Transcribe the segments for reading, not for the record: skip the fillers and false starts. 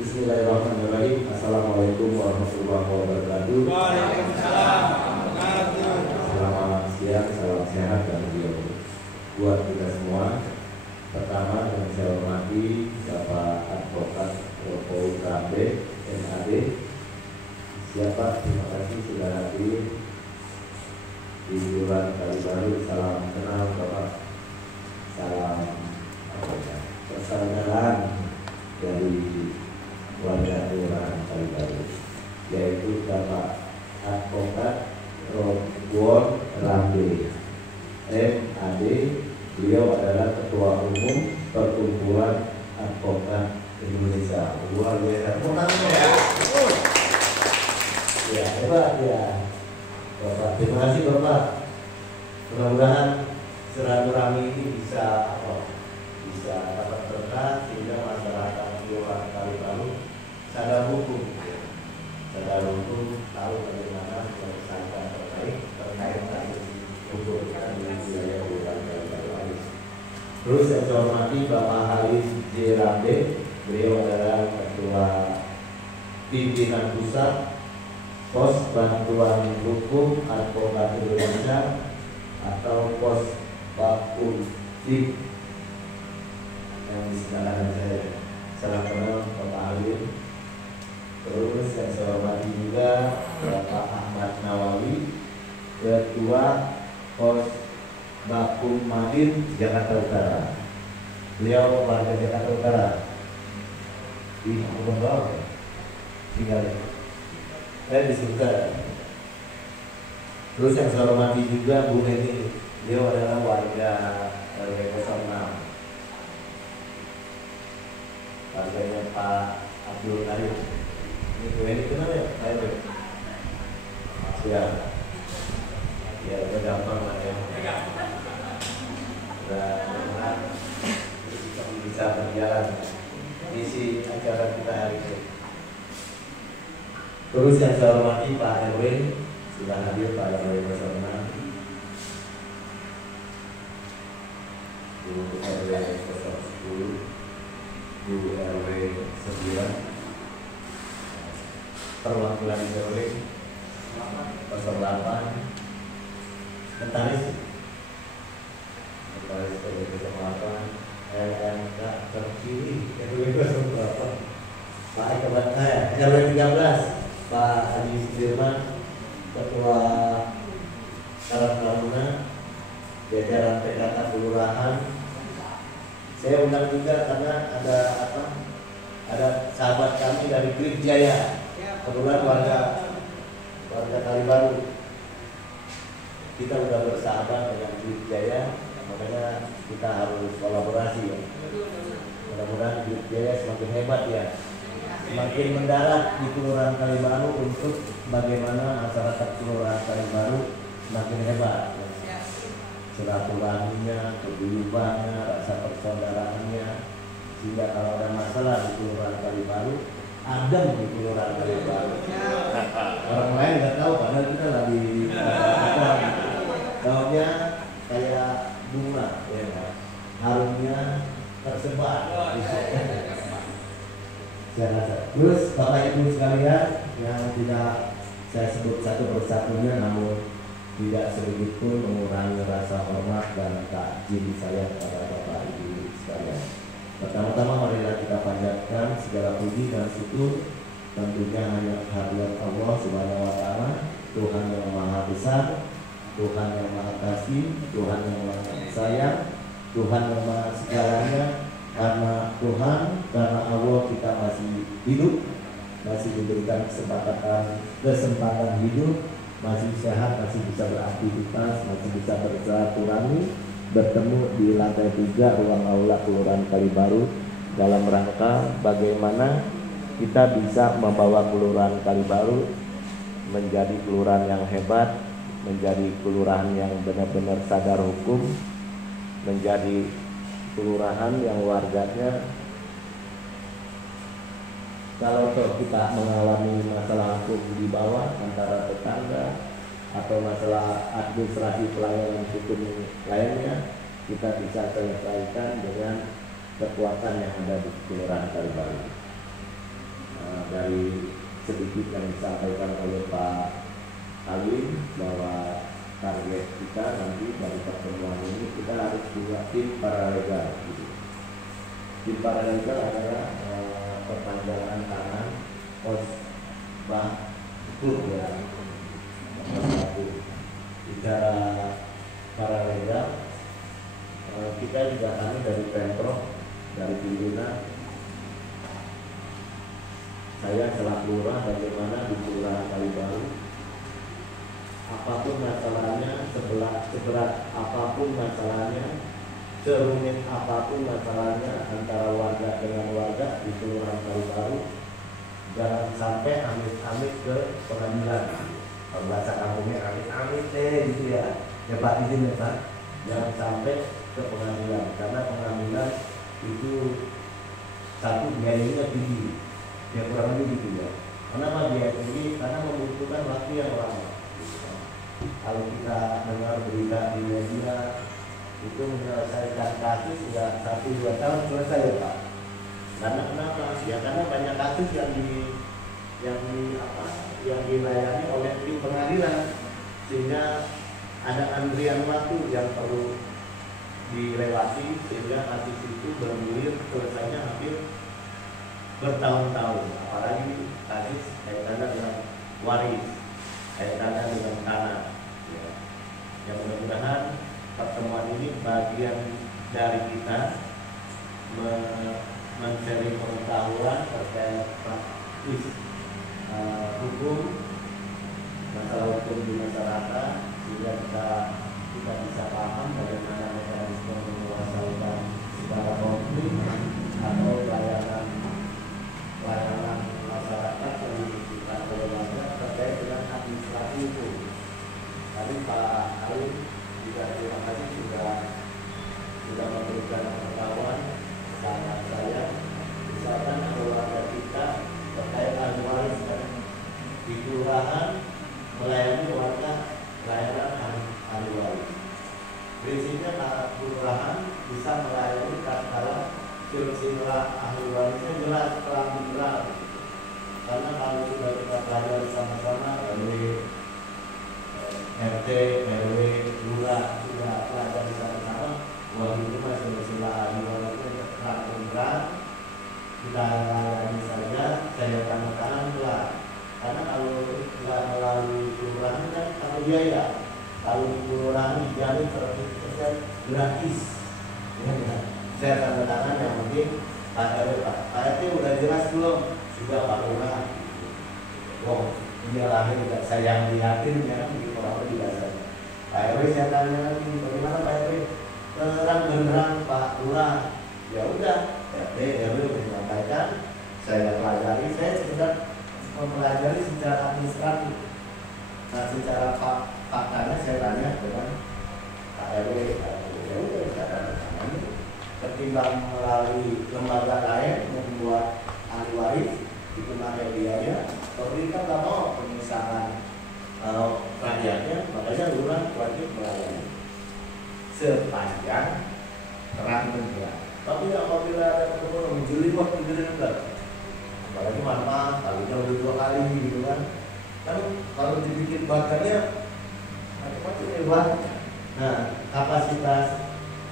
Bismillahirrahmanirrahim. Assalamualaikum warahmatullahi wabarakatuh. Waalaikumsalam warahmatullahi wabarakatuh. Selamat siang, salam sehat dan beliau buat kita semua. Pertama yang saya hormati Bapak Advokat Ropo KB MAD. Siapa? Terima kasih sudah hadir di Kelurahan Kalibaru. Salam kenal Bapak. Salam persaudaraan dari warga Kelurahan Kalibaru, yaitu Bapak Advokat Ropo Rambe MAD. Beliau adalah Ketua Umum Perkumpulan Advokat Indonesia. Luar biasa. Ya, hebat ya Bapak. Terima kasih Bapak. Mudah-mudahan silaturahmi ini bisa dapat berkah sehingga masyarakat Kelurahan Kalibaru sadar hukum, tahu bagaimana menyelesaikan terkait kasus hukum di wilayah Kelurahan Kalibaru. Terus yang saya hormati Bapak Haris J. Rambe. Beliau adalah Ketua Pimpinan Pusat Pos Bantuan Hukum Advokat Indonesia atau Pos Bakuntik yang di sebelah saya. Salam kenal Bapak Halim. Terus yang saya hormati juga Bapak Ahmad Nawawi, Ketua Pos Bakum Madin Jakarta Utara. Beliau warga Jakarta Utara di Kampung Bawah tinggal di Sultan. Terus yang saya hormati juga Bu Heni. Beliau adalah warga RW 06, warganya Pak Abdul Karim. Ini Bu Heni kenal ya? Ya udah gampang lah ya. Udah bisa berjalan isi acara kita hari ini. Terus yang saya hormati Pak RW, sudah hadir Pak RW 06, Bu RW 010, Bu RW 9, perwakilan RW 08, Mentaris RW 08, LMK terpilih RW 08, Pak Ekabat saya RW 13, Pak Haji Sudirman, Ketua Kalam Taruna, jajaran PKK Kelurahan. Saya undang juga karena ada sahabat kami dari Grip Jaya, kebetulan warga Kalibaru. Kita sudah bersahabat dengan Grip Jaya, makanya kita harus kolaborasi ya. Mudah-mudahan Grip Jaya semakin hebat ya, semakin mendarat di Kelurahan Kalibaru untuk bagaimana masyarakat Kelurahan Kalibaru semakin hebat. Silaturahminya, keguyubannya, rasa persaudaraannya, sehingga kalau ada masalah di Kelurahan Kalibaru, adem di Kelurahan Kalibaru. Orang lain nggak tahu padahal kita lagi daunnya kayak bunga, ya kan? Harumnya tersebar. Terus Bapak Ibu sekalian yang tidak saya sebut satu persatunya, namun tidak sedikit pun mengurangi rasa hormat dan takjil saya kepada Bapak Ibu sekalian. Pertama-tama marilah kita panjatkan segala puji dan syukur tentunya hanya kehadirat Allah Subhanahu wa Ta'ala, Tuhan yang Maha Besar, Tuhan yang Maha Kasih, Tuhan yang Maha Sayang, Tuhan yang Maha segalanya. Karena Tuhan, karena Allah kita masih hidup, masih diberikan kesempatan hidup, masih sehat, masih bisa beraktivitas, masih bisa bersilaturahmi, bertemu di lantai 3 ruang aula Kelurahan Kalibaru dalam rangka bagaimana kita bisa membawa Kelurahan Kalibaru menjadi kelurahan yang hebat, menjadi kelurahan yang benar-benar sadar hukum, menjadi kelurahan yang warganya kalau kita mengalami masalah hukum di bawah antara tetangga atau masalah administrasi pelayanan hukum lainnya, kita bisa selesaikan dengan kekuatan yang ada di Kelurahan Kalibaru. dari sedikit yang disampaikan oleh Pak Alwin bahwa target kita nanti dari pertemuan ini kita harus buat tim paralegal gitu. Tim paralegal adalah perpanjangan tangan pos ya, bicara paralegal kita juga kami dari Pemprov, dari pimpinan saya selaku lurah bagaimana di Kelurahan Kalibaru apapun masalahnya, seberat apapun masalahnya, serumit apapun masalahnya antara warga dengan warga di Kelurahan Kalibaru, jangan sampai amit-amit ke pengadilan. Kalau bahasa kampungnya amit-amit gitu ya. Ya Pak izin ya Pak, jangan sampai ke pengadilan karena pengadilan itu satu biayanya tinggi, ya kurang lebih gitu ya. Kenapa biaya tinggi? Karena membutuhkan waktu yang lama. Kalau kita dengar berita di media itu menyelesaikan kasus sudah 1-2 tahun selesai ya Pak. Karena kenapa? Ya karena banyak kasus yang dilayani oleh tim pengadilan sehingga ada antrian waktu yang perlu dilewati sehingga kasus itu bergulir selesainya hampir bertahun-tahun. Apalagi kasus kaitannya dengan waris, kaitannya dengan tanah. Ya. Yang mudah-mudahan pertemuan ini bagian dari kita men-sharing pengetahuan terkait praktis hukum, masalah hukum di masyarakat sehingga kita bisa paham bagaimana mekanisme menyelesaikan segala konflik atau layanan masyarakat yang dibutuhkan oleh warga terkait dengan administrasi itu. Tadi Pak Alwin juga terima kasih sudah memberikan pengetahuan sama saya. Misalkan ada warga kita terkait ahli waris di kelurahan melayani warga layanan ahli waris. Prinsipnya kelurahan bisa melayani kalau silsilah ahli warisnya jelas terang jelas. Karena kalau sudah kita belajar sama-sama dari RT, RW, lurah sudah belajar sama-sama, bahwa itu masih silsilah ahli warisnya terang jelas. Kita layani saja, saya tanda-tangan jelas. Karena kalau nggak melalui kelurahan kan kalau biaya, kalau di kelurahan dijamin 100% gratis. Ya. Saya tanda tangan yang penting Pak RW, Pak RT udah jelas belum? Sudah Pak Lurah. Wah, dia lahir juga saya yang lihatin ya, di orang lebih biasa. Pak RW saya tanya lagi, bagaimana Pak RW? Terang benerang Pak Lurah. Ya udah, RT RW menyampaikan, saya pelajari, saya sudah mempelajari secara administratif. Nah, secara faktanya saya tanya dengan Pak RW, ya udah saya tanya. Ketimbang melalui lembaga lain membuat ahli waris itu pakai biaya, pemerintah nggak mau pemisahan rakyatnya, makanya lurah wajib melayani sepanjang terang benderang. Tapi apabila ada pertemuan menjelimet apalagi mana kalinya udah 2 kali gitu kan kalau dibikin bahannya macam-macam ya bahannya. Nah, kapasitas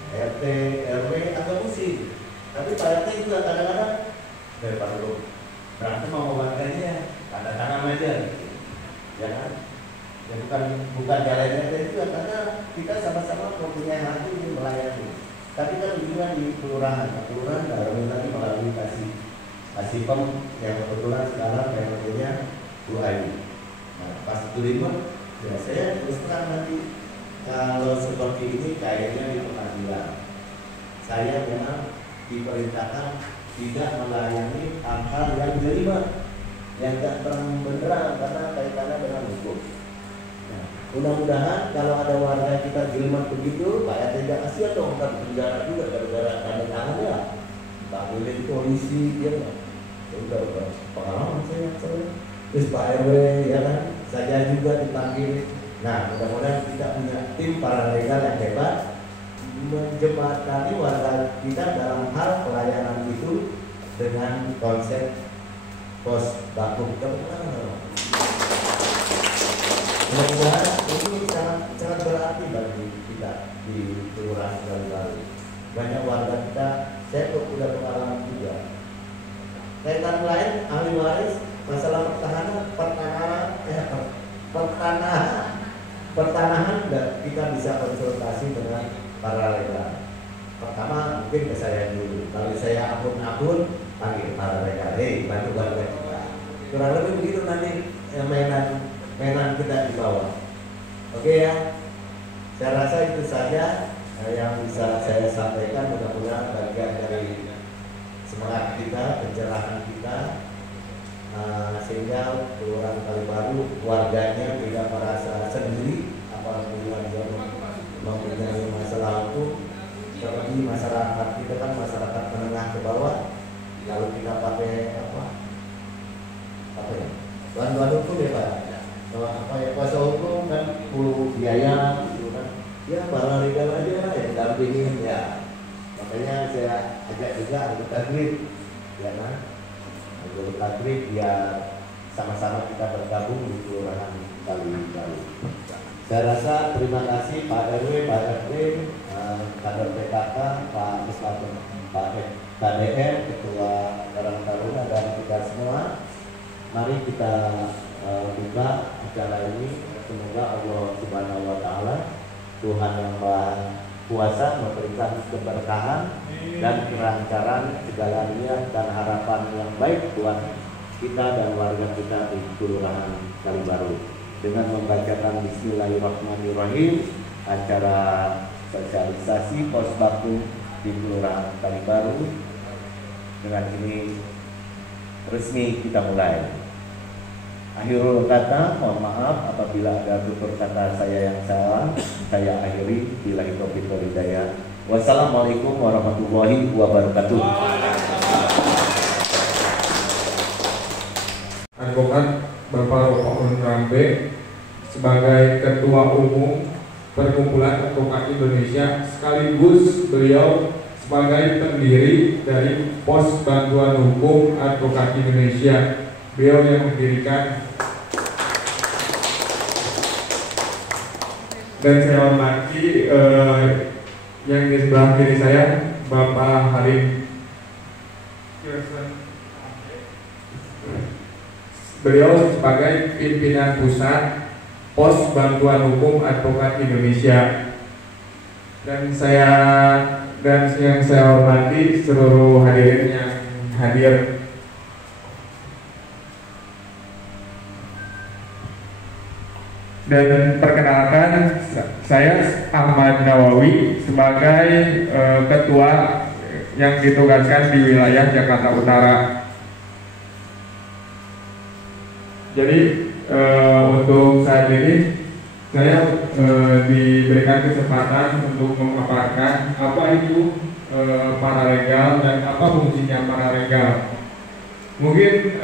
RT, RW agak pusing. Tapi Pak RT juga kadang-kadang daripada lu berantem sama warganya, tanda tangan aja, ya kan? Ya bukan jalannya itu juga karena kita sama-sama mempunyai hati ingin melayani. Tapi kan juga di kelurahan dalam lagi melalui kasih pem yang kebetulan sekarang yang namanya Bu Ayu. Nah, pas terima, ya saya terus terang nanti. Kalau seperti ini kayaknya di pengadilan saya memang diperintahkan tidak melayani hal-hal yang jelimet, yang tidak terang benderang karena kaitannya dengan hukum. Nah, mudah-mudahan kalau ada warga kita jelimet begitu, Pak RT tidak kasihan dong, kita penjara juga gara-gara tanda tangan ya. Pak Willy polisi dia nggak, udah pengalaman saya. Terus Pak RW ya kan, saya juga dipanggil. Nah, mudah-mudahan kita punya tim paralegal yang hebat menjembatani warga kita dalam hal pelayanan itu dengan konsep pos Bakung. Mudah-mudahan ini sangat berarti bagi kita di Kelurahan Kalibaru. Banyak warga kita, saya kok udah pengalaman juga. Kaitan lain ahli waris masalah pertanahan dan kita bisa konsultasi dengan para legal. Pertama mungkin ke saya dulu. Kalau saya akun panggil para legal, bantu warga kita. Kurang lebih begitu nanti mainan kita di bawah. Oke ya. Saya rasa itu saja yang bisa saya sampaikan. Mudah-mudahan bagian dari semangat kita, pencerahan kita, sehingga Kelurahan Kalibaru warganya tidak merasa sendiri apabila dia mempunyai masalah hukum. Seperti masyarakat kita kan masyarakat menengah ke bawah, lalu kita pakai apa ya, bantuan hukum ya Pak, kuasa hukum kan perlu biaya gitu kan, ya para legal aja lah yang dampingin ya. Makanya saya ajak juga anggota GRIP, ya kan, anggota GRIP biar sama-sama kita bergabung di Kelurahan Kalibaru. Saya rasa terima kasih Pak RW, Pak RT, kader PKK, Pak Keslaton, Pak KDM, Ketua Karang Taruna dan kita semua. Mari kita buka acara ini. Semoga Allah Subhanahu Wa Taala, Tuhan yang Maha Kuasa, memberikan keberkahan dan kelancaran segala niat dan harapan yang baik buat kita dan warga kita di Kelurahan Kalibaru. Dengan membacakan Bismillahirrahmanirrahim, acara sosialisasi pos Bakung di Kelurahan Kalibaru dengan ini resmi kita mulai. Akhirul kata, mohon maaf apabila ada tutur kata saya yang salah, saya akhiri. Billahi taufiq wal hidayah. Wassalamualaikum warahmatullahi wabarakatuh. Advokat Bapak Ropaun Rambe sebagai Ketua Umum Perkumpulan Advokat Indonesia, sekaligus beliau sebagai pendiri dari Pos Bantuan Hukum Advokat Indonesia. Beliau yang mendirikan, dan saya hormati yang di sebelah kiri saya, Bapak Halim. Beliau sebagai pimpinan pusat Pos Bantuan Hukum Advokat Indonesia. Dan yang saya hormati seluruh hadirin yang hadir. Dan perkenalkan, saya Ahmad Nawawi sebagai ketua yang ditugaskan di wilayah Jakarta Utara. Jadi untuk saat ini saya diberikan kesempatan untuk memaparkan apa itu paralegal dan apa fungsinya paralegal. Mungkin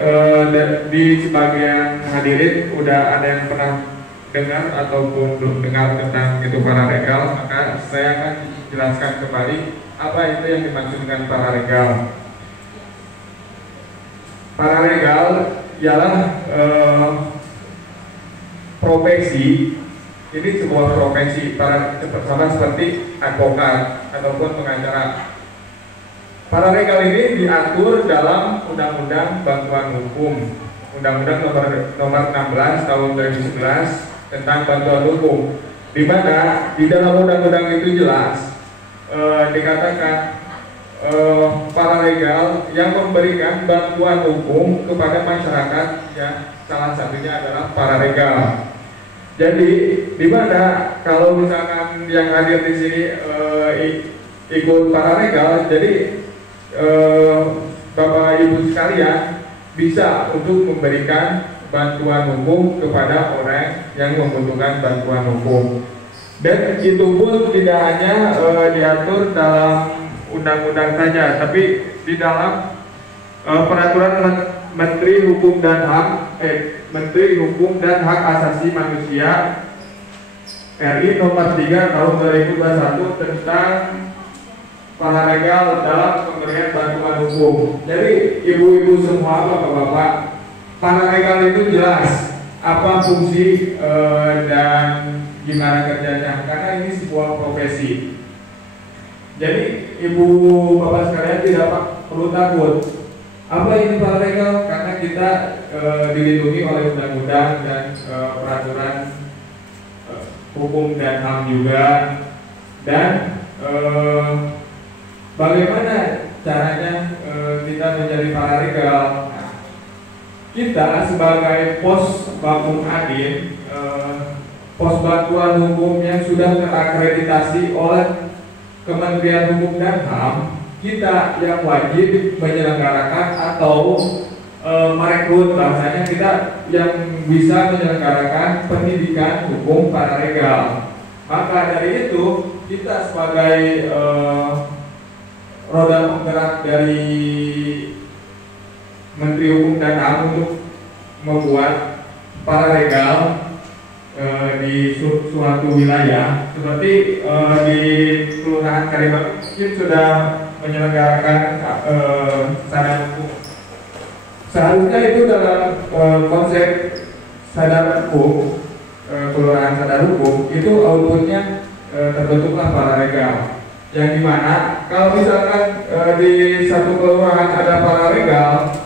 di sebagian hadirin udah ada yang pernah dengar ataupun belum dengar tentang itu paralegal, maka saya akan jelaskan kembali apa itu yang dimaksudkan paralegal. Paralegal ialah profesi, ini sebuah profesi sama seperti advokat ataupun pengacara. Paralegal ini diatur dalam Undang-Undang Bantuan Hukum, Undang-Undang nomor 16 tahun 2011 tentang bantuan hukum, di mana di dalam undang-undang itu jelas dikatakan paralegal yang memberikan bantuan hukum kepada masyarakat, ya salah satunya adalah paralegal. Jadi di mana kalau misalkan yang hadir di sini ikut paralegal, jadi Bapak Ibu sekalian bisa untuk memberikan bantuan hukum kepada orang yang membutuhkan bantuan hukum. Dan itu pun tidak hanya diatur dalam undang-undang saja, tapi di dalam peraturan Menteri Hukum dan Hak Asasi Manusia RI nomor 3 tahun 2021 tentang paralegal dalam pemberian bantuan hukum. Jadi ibu-ibu semua, bapak-bapak, paralegal itu jelas apa fungsi dan gimana kerjanya, karena ini sebuah profesi. Jadi ibu bapak sekalian tidak perlu takut. Apa ini paralegal? Karena kita dilindungi oleh undang-undang dan peraturan hukum dan HAM juga. Dan bagaimana caranya kita menjadi paralegal? Kita sebagai pos Bakum Adin, pos bantuan hukum yang sudah terakreditasi oleh Kementerian Hukum dan HAM, kita yang wajib menyelenggarakan atau merekrut, bahasanya kita yang bisa menyelenggarakan pendidikan hukum paralegal. Maka dari itu kita sebagai roda penggerak dari Menteri Hukum dan HAM untuk membuat paralegal di suatu wilayah, seperti di Kelurahan Karimun mungkin sudah menyelenggarakan sadar hukum. Seharusnya itu dalam konsep sadar hukum, Kelurahan sadar hukum itu outputnya terbentuklah paralegal, yang dimana kalau misalkan di satu kelurahan ada paralegal,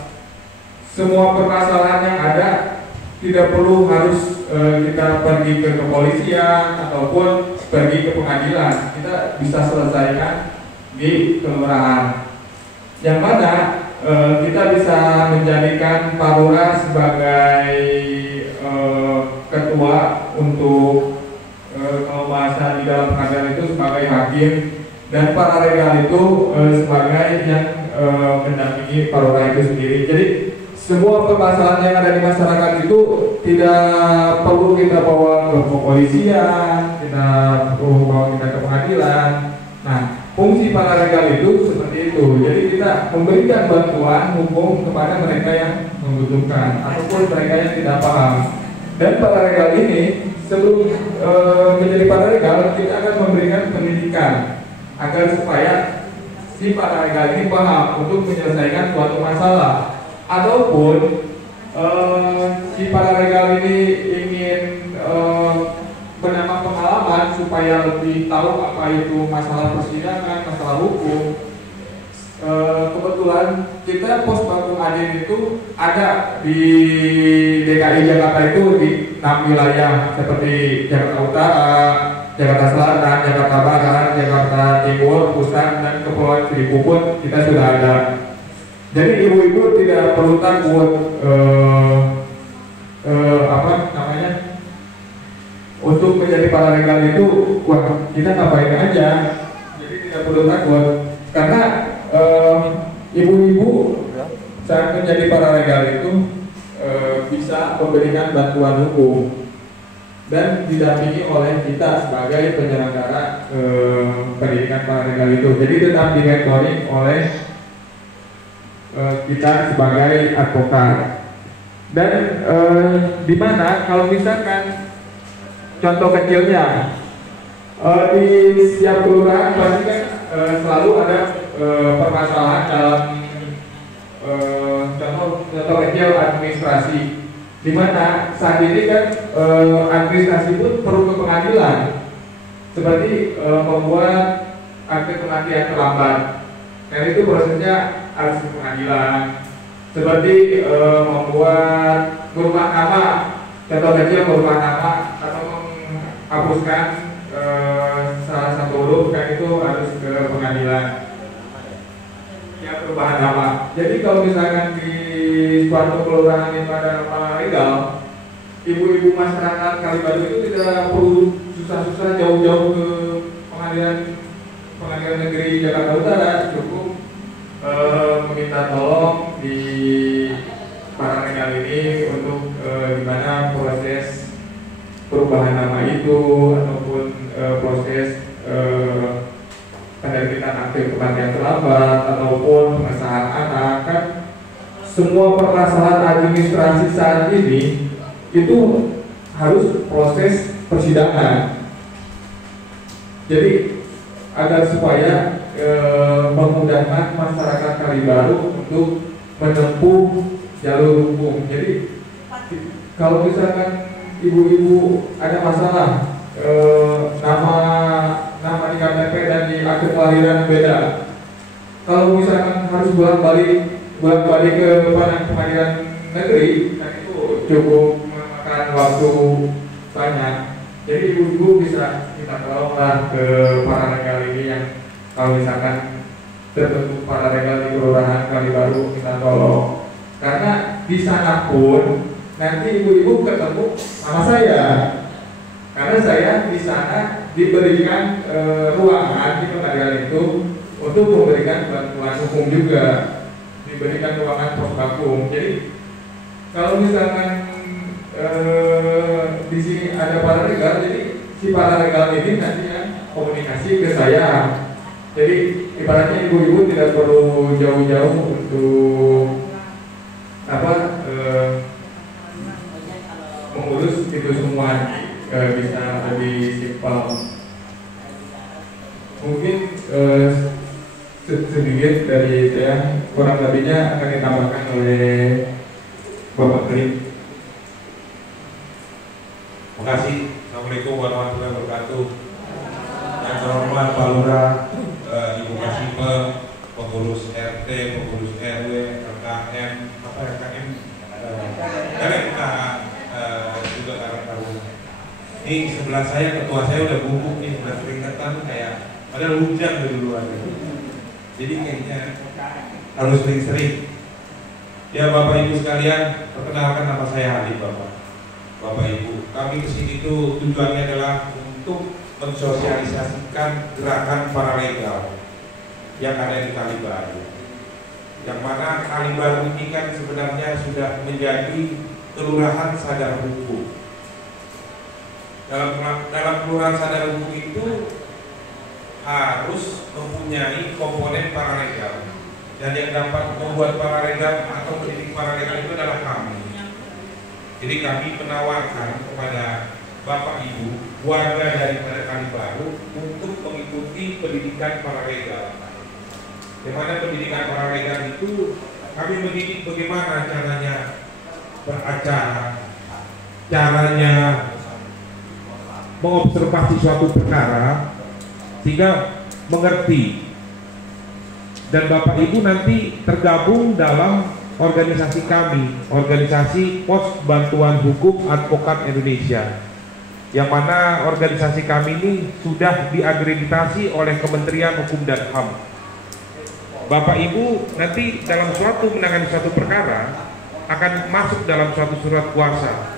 semua permasalahan yang ada tidak perlu harus kita pergi ke kepolisian ataupun pergi ke pengadilan, kita bisa selesaikan di kelurahan. Yang mana kita bisa menjadikan Pak Lurah sebagai ketua untuk kalau bahasa di dalam pengadilan itu sebagai hakim, dan paralegal itu sebagai yang mendampingi Pak Lurah itu sendiri. Jadi semua permasalahan yang ada di masyarakat itu tidak perlu kita bawa ke kepolisian, kita perlu bawa kita ke pengadilan. Nah, fungsi paralegal itu seperti itu. Jadi kita memberikan bantuan hukum kepada mereka yang membutuhkan ataupun mereka yang tidak paham. Dan paralegal ini sebelum menjadi paralegal, kita akan memberikan pendidikan agar supaya si paralegal ini paham untuk menyelesaikan suatu masalah. Ataupun si paralegal ini ingin menambah pengalaman supaya lebih tahu apa itu masalah persidangan, masalah hukum. Kebetulan kita pos Bakum Adin itu ada di DKI Jakarta itu di 6 wilayah seperti Jakarta Utara, Jakarta Selatan, Jakarta Barat, Jakarta Timur, Pusat, dan Kepulauan Seribu pun kita sudah ada. Jadi ibu-ibu tidak perlu takut untuk menjadi paralegal itu, wah kita ngapain aja. Jadi tidak perlu takut, karena ibu-ibu saat menjadi paralegal itu bisa memberikan bantuan hukum dan didampingi oleh kita sebagai penyelenggara pendidikan paralegal itu. Jadi tetap dimentoring oleh kita sebagai advokat. Dan di mana kalau misalkan contoh kecilnya di setiap kelurahan pasti kan selalu ada permasalahan dalam contoh kecil administrasi, di mana saat ini kan administrasi itu perlu ke pengadilan, seperti membuat akte kematian terlambat. Dan itu prosesnya harus ke pengadilan. Seperti membuat merubah nama, contoh kecil merubah nama atau menghapuskan salah satu huruf, kan itu harus ke pengadilan. Ya, perubahan nama. Jadi kalau misalkan di suatu kelurahan itu ada paralegal, ibu-ibu masyarakat Kalibatu itu tidak perlu susah-susah jauh-jauh ke pengadilan negeri Jakarta Utara, cukup meminta tolong di paralegal ini untuk gimana proses perubahan nama itu ataupun proses penerbitan akte kematian terlambat ataupun pengesahan anak. Kan semua permasalahan administrasi saat ini itu harus proses persidangan. Jadi agar supaya memudahkan masyarakat Kalibaru untuk menempuh jalur hukum. Jadi kalau misalkan ibu-ibu ada masalah nama di KTP dan di akte kelahiran beda, kalau misalkan harus bolak-balik ke pengadilan negeri, kan itu cukup memakan waktu banyak. Jadi ibu-ibu bisa kita tolonglah ke para legal ini yang kalau misalkan terbentuk para legal di Kelurahan Kalibaru, kita tolong. Karena di sana pun nanti ibu-ibu ketemu sama saya. Karena saya di sana diberikan ruangan di pengadilan itu untuk memberikan bantuan hukum juga, diberikan ruangan pos vakum. Jadi kalau misalkan di sini ada para legal, jadi si para legal ini nantinya komunikasi ke saya. Jadi ibaratnya ibu-ibu tidak perlu jauh-jauh untuk mengurus itu semua, bisa lebih simpel. Mungkin sedikit dari saya, kurang lebihnya akan ditambahkan oleh Bapak Krim. Terima kasih. Assalamualaikum warahmatullahi wabarakatuh. Yang terhormat Pak Lurah, Ibu Kasime, pengurus RT, pengurus RW, RKM, RMK, juga Karang Taruna. Ini sebelah saya, ketua saya udah bungkuk nih, udah keringetan kayak padahal hujan dari luar. Jadi kayaknya harus sering-sering. Ya Bapak Ibu sekalian, perkenalkan nama saya Halid Bapak. Bapak Ibu, kami kesini itu tujuannya adalah untuk mensosialisasikan gerakan paralegal yang ada di Kalibaru. Yang mana Kalibaru ini kan sebenarnya sudah menjadi kelurahan sadar hukum. Dalam kelurahan sadar hukum itu harus mempunyai komponen paralegal. Dan yang dapat membuat paralegal atau pendidik paralegal itu adalah kami. Jadi kami menawarkan kepada Bapak Ibu warga daripada Kalibaru untuk mengikuti pendidikan paralegal. Di mana pendidikan paralegal itu kami mendidik bagaimana caranya beracara, caranya mengobservasi suatu perkara sehingga mengerti. Dan Bapak Ibu nanti tergabung dalam organisasi kami, organisasi Pos Bantuan Hukum Advokat Indonesia, yang mana organisasi kami ini sudah diakreditasi oleh Kementerian Hukum dan HAM. Bapak Ibu nanti dalam suatu menangani suatu perkara akan masuk dalam suatu surat kuasa.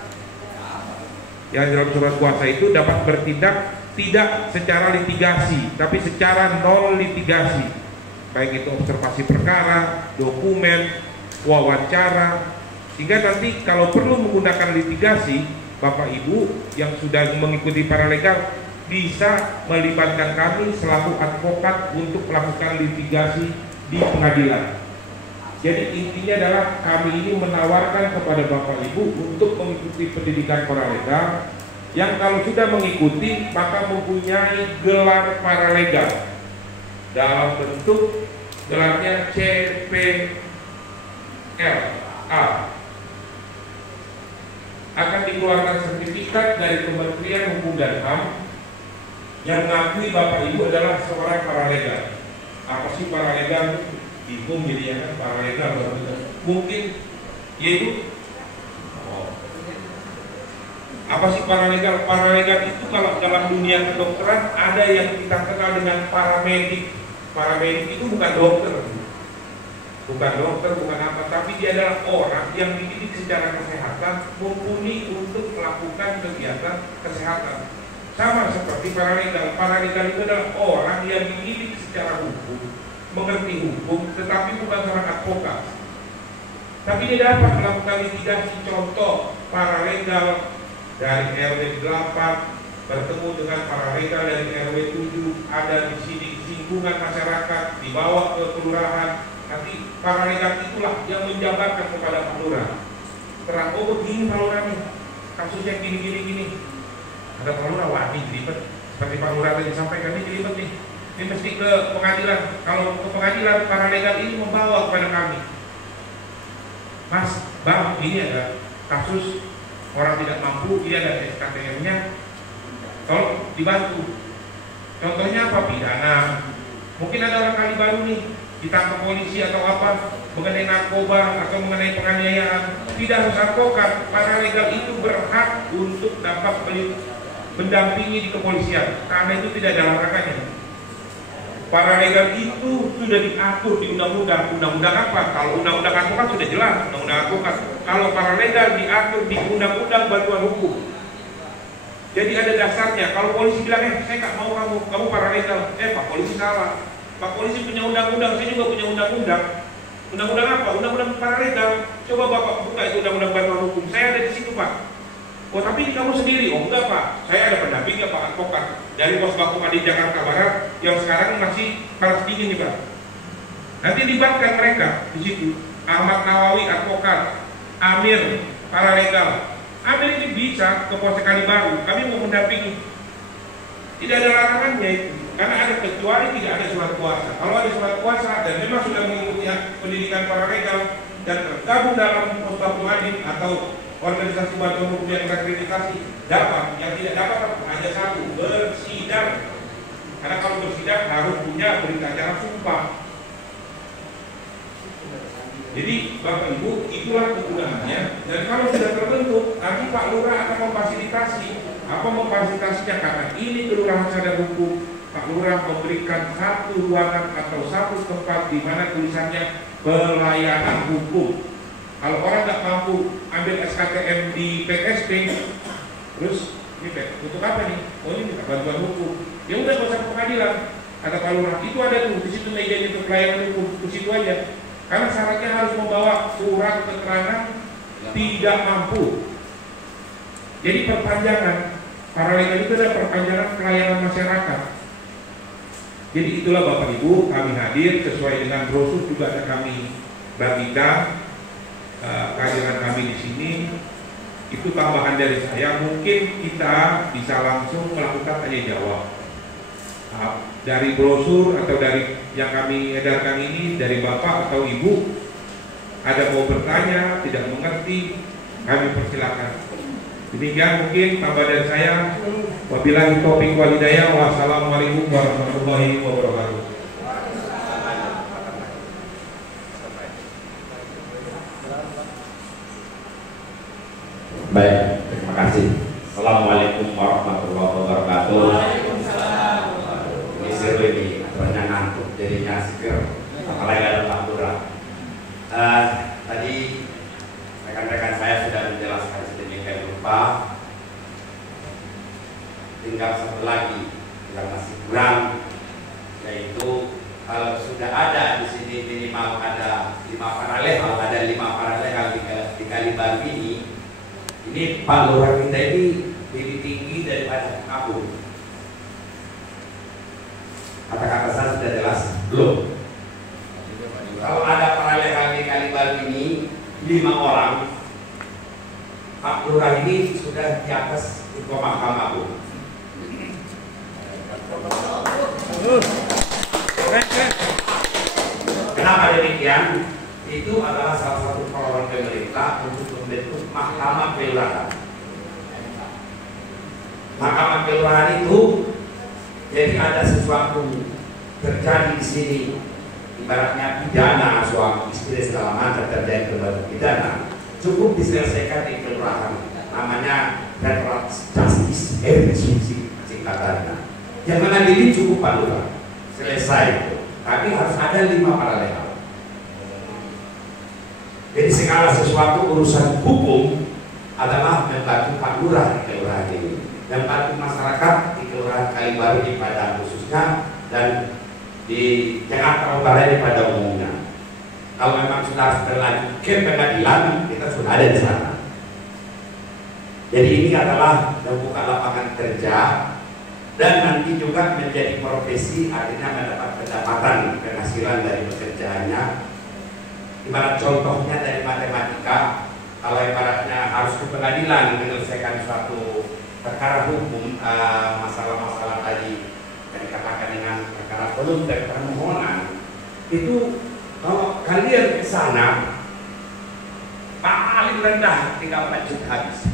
Yang dalam surat kuasa itu dapat bertindak tidak secara litigasi, tapi secara non litigasi, baik itu observasi perkara, dokumen, wawancara, sehingga nanti kalau perlu menggunakan litigasi, Bapak Ibu yang sudah mengikuti paralegal bisa melibatkan kami selaku advokat untuk melakukan litigasi di pengadilan. Jadi intinya adalah kami ini menawarkan kepada Bapak Ibu untuk mengikuti pendidikan paralegal yang kalau sudah mengikuti maka mempunyai gelar paralegal dalam bentuk gelarnya CPLA. Akan dikeluarkan sertifikat dari Kementerian Hukum dan HAM yang mengakui Bapak Ibu adalah seorang paralegal. Apa sih paralegal? Bingung jadi ya kan, paralegal mungkin yaitu apa sih paralegal? Paralegal itu kalau dalam dunia kedokteran ada yang kita kenal dengan paramedik. Paramedik itu bukan dokter, bukan apa, tapi dia adalah orang yang dididik secara kesehatan, mumpuni untuk melakukan kegiatan kesehatan. Sama seperti paralegal. Paralegal itu adalah orang yang dididik secara hukum, mengerti hukum, tetapi bukan seorang advokat. Tapi dia dapat melakukan litigasi. Contoh, paralegal dari RW 8 bertemu dengan paralegal dari RW 7, ada di sini singgungan masyarakat, dibawa ke kelurahan. Nanti paralegal itulah yang menjabarkan kepada Pak Lurah. Terang, oh begini Pak Lurah nih, kasusnya gini. Ada Pak Lurah, wah ini jelimet. Seperti Pak Lurah tadi sampaikan, ini jelimet nih. ini mesti ke pengadilan. Kalau ke pengadilan, paralegal ini membawa kepada kami, Mas, Bang, ini ada kasus orang tidak mampu, ini ada SKTM-nya, tolong dibantu. Contohnya apa? Pidana. Mungkin ada orang kali baru nih, ditangkap polisi atau apa, mengenai narkoba atau mengenai penganiayaan. Tidak harus advokat, paralegal itu berhak untuk dapat mendampingi di kepolisian, karena itu tidak ada larangannya. Paralegal itu sudah diatur di undang-undang. Undang-undang apa? Kalau undang-undang advokat sudah jelas, undang-undang advokat. Kalau paralegal diatur di undang-undang bantuan hukum. Jadi ada dasarnya. Kalau polisi bilang, saya nggak mau kamu paralegal. Pak polisi salah. Pak polisi punya undang-undang, saya juga punya undang-undang. Undang-undang apa? Undang-undang paralegal. Coba Bapak buka itu undang-undang bantuan hukum. Saya ada di situ, Pak. Oh, tapi kamu sendiri? Oh, enggak, Pak. Saya ada pendampingnya, Pak, advokat dari Pos Bakuma di Jakarta Barat yang sekarang masih panas dingin nih, Pak. Nanti libatkan mereka di situ. Ahmad Nawawi, advokat. Amir, paralegal. Amir ini bisa ke Polsek Kalibaru. Kami mau mendampingi. Tidak ada larangannya itu. Karena ada kecuali tidak ada surat kuasa. Kalau ada surat kuasa dan memang sudah mengikuti pendidikan paralegal dan tergabung dalam Pos Bakuma atau organisasi bantuan hukum yang terakreditasi, dapat. Yang tidak dapat hanya satu, bersidang. Karena kalau bersidang harus punya berita acara sumpah. Jadi Bapak Ibu, itulah kegunaannya. Dan kalau sudah terbentuk, nanti Pak Lurah akan memfasilitasi. Apa memfasilitasinya? Karena ini kelurahan sadar hukum, Pak Lurah memberikan satu ruangan atau satu tempat di mana tulisannya pelayanan hukum. Kalau orang nggak mampu ambil SKTM di PSP, terus ini untuk apa nih? Oh, ini minta bantuan hukum. Ya udah, nggak usah ke pengadilan. Kata Pak Lurah, itu ada tuh di situ mejanya untuk pelayanan hukum, ke situ aja. Karena syaratnya harus membawa surat keterangan tidak mampu. Jadi perpanjangan paralegal itu adalah perpanjangan pelayanan masyarakat. Jadi itulah Bapak Ibu, kami hadir sesuai dengan brosur juga ada kami bagikan. Kehadiran kami di sini itu tambahan dari saya. Mungkin kita bisa langsung melakukan tanya jawab dari brosur atau dari yang kami edarkan ini, dari Bapak atau Ibu ada mau bertanya, tidak mengerti, kami persilakan. Demikian mungkin tambah dari saya. Wabillahi taufiq wal hidayah. Wassalamualaikum warahmatullahi wabarakatuh. Baik, terima kasih. Assalamualaikum warahmatullahi wabarakatuh. Ini seru ini, banyak ngantuk jadinya seger. Apalagi ada Pak Lurah. Tadi rekan-rekan saya sudah menjelaskan sedemikian rupa. Tinggal satu lagi yang masih kurang, yaitu kalau sudah ada di sini minimal ada 5 paralel di Kalibaru ini Pak Lurah kita ini lebih tinggi daripada kabur. Kata-kata saya sudah jelas belum? Kalau ada paralel di Kalibaru ini 5 orang, Pak Lurah ini sudah di atas Ketua Mahkamah Agung. Kenapa demikian? Itu adalah salah satu program pemerintah untuk membentuk mahkamah kelurahan. Mahkamah kelurahan itu jadi ada sesuatu terjadi di sini, ibaratnya pidana suami istri segala macam terjadi berbagai pidana, cukup diselesaikan di kelurahan. Namanya federal justice efficiency singkatannya. Yang mengadili cukup Pak Lurah, selesai. Tapi harus ada 5 paralel. Jadi segala sesuatu urusan hukum adalah membantu Pak Lurah di kelurahan ini, membantu masyarakat di kelurahan Kalibaru di Padang khususnya dan di Jakarta Utara di pada umumnya. Kalau memang sudah berlanjut ke pengadilan, kita sudah ada di sana. Jadi ini adalah membuka lapangan kerja dan nanti juga menjadi profesi, artinya mendapat pendapatan penghasilan dari pekerjaannya. Ibarat contohnya dari matematika, kalau ibaratnya harus ke pengadilan menyelesaikan suatu perkara hukum, masalah-masalah tadi yang dikatakan dengan perkara para volunteer permohonan itu, kalau kalian ke sana paling rendah tinggal 4 juta habis,